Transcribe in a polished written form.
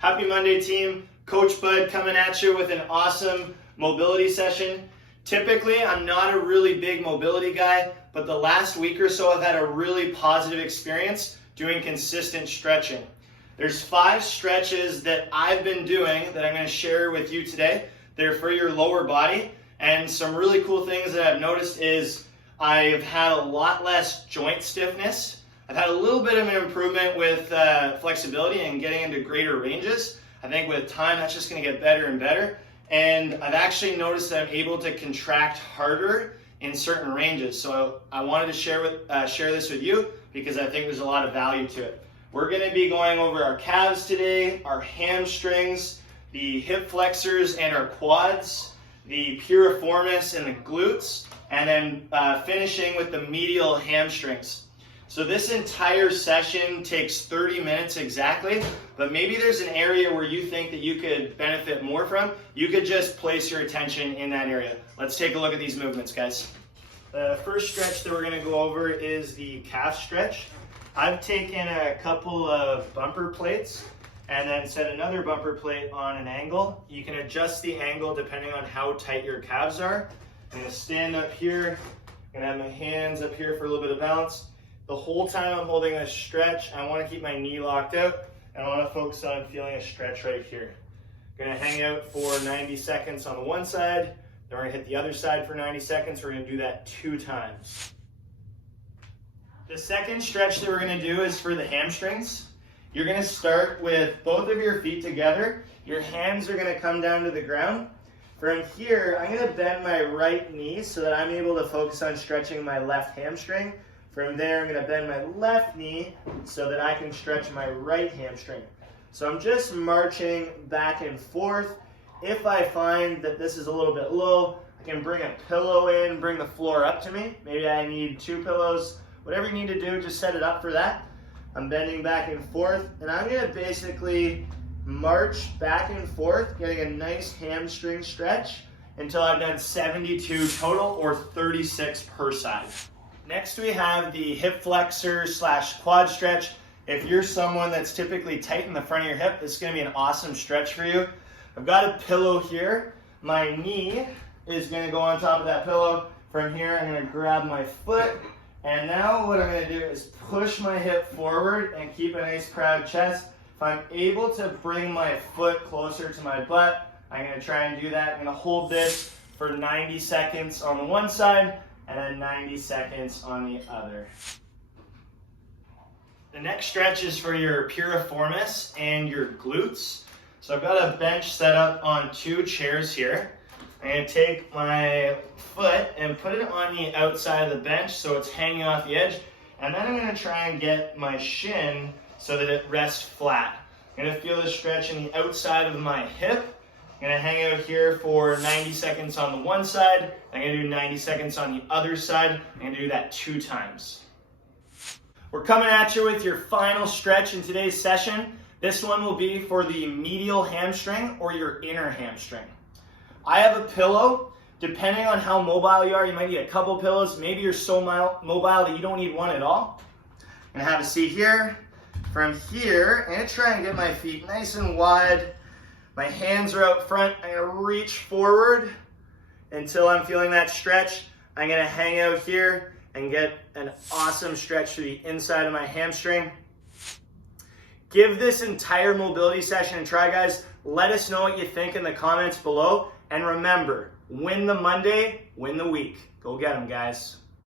Happy Monday, team. Coach Bud coming at you with an awesome mobility session. Typically, I'm not a really big mobility guy, but the last week or so I've had a really positive experience doing consistent stretching. There's 5 stretches that I've been doing that I'm going to share with you today. They're for your lower body, and some really cool things that I've noticed is I've had a lot less joint stiffness. I've had a little bit of an improvement with flexibility and getting into greater ranges. I think with time that's just going to get better and better. And I've actually noticed that I'm able to contract harder in certain ranges. So I wanted to share this with you because I think there's a lot of value to it. We're going to be going over our calves today, our hamstrings, the hip flexors and our quads, the piriformis and the glutes, and then finishing with the medial hamstrings. So this entire session takes 30 minutes exactly, but maybe there's an area where you think that you could benefit more from. You could just place your attention in that area. Let's take a look at these movements, guys. The first stretch that we're going to go over is the calf stretch. I've taken a couple of bumper plates and then set another bumper plate on an angle. You can adjust the angle depending on how tight your calves are. I'm going to stand up here. I'm going to have my hands up here for a little bit of balance. The whole time I'm holding a stretch, I want to keep my knee locked out, and I want to focus on feeling a stretch right here. I'm going to hang out for 90 seconds on the one side, then we're going to hit the other side for 90 seconds. We're going to do that 2 times. The second stretch that we're going to do is for the hamstrings. You're going to start with both of your feet together. Your hands are going to come down to the ground. From here, I'm going to bend my right knee so that I'm able to focus on stretching my left hamstring. From there, I'm going to bend my left knee so that I can stretch my right hamstring. So I'm just marching back and forth. If I find that this is a little bit low, I can bring a pillow in, bring the floor up to me. Maybe I need 2 pillows. Whatever you need to do, just set it up for that. I'm bending back and forth, and I'm going to basically march back and forth, getting a nice hamstring stretch until I've done 72 total or 36 per side. Next we have the hip flexor / quad stretch. If you're someone that's typically tight in the front of your hip, this is going to be an awesome stretch for you. I've got a pillow here. My knee is going to go on top of that pillow. From here, I'm going to grab my foot. And now what I'm going to do is push my hip forward and keep a nice proud chest. If I'm able to bring my foot closer to my butt, I'm going to try and do that. I'm going to hold this for 90 seconds on the one side, and then 90 seconds on the other. The next stretch is for your piriformis and your glutes. So I've got a bench set up on 2 chairs here. I'm going to take my foot and put it on the outside of the bench so it's hanging off the edge. And then I'm going to try and get my shin so that it rests flat. I'm going to feel the stretch in the outside of my hip. I'm going to hang out here for 90 seconds on the one side. I'm going to do 90 seconds on the other side. I'm going to do that 2 times. We're coming at you with your final stretch in today's session. This one will be for the medial hamstring or your inner hamstring. I have a pillow. Depending on how mobile you are, you might need a couple pillows. Maybe you're so mobile that you don't need one at all. I'm going to have a seat here. From here, I'm going to try and get my feet nice and wide. My hands are out front. I'm going to reach forward until I'm feeling that stretch. I'm going to hang out here and get an awesome stretch to the inside of my hamstring. Give this entire mobility session a try, guys. Let us know what you think in the comments below. And remember, win the Monday, win the week. Go get them, guys.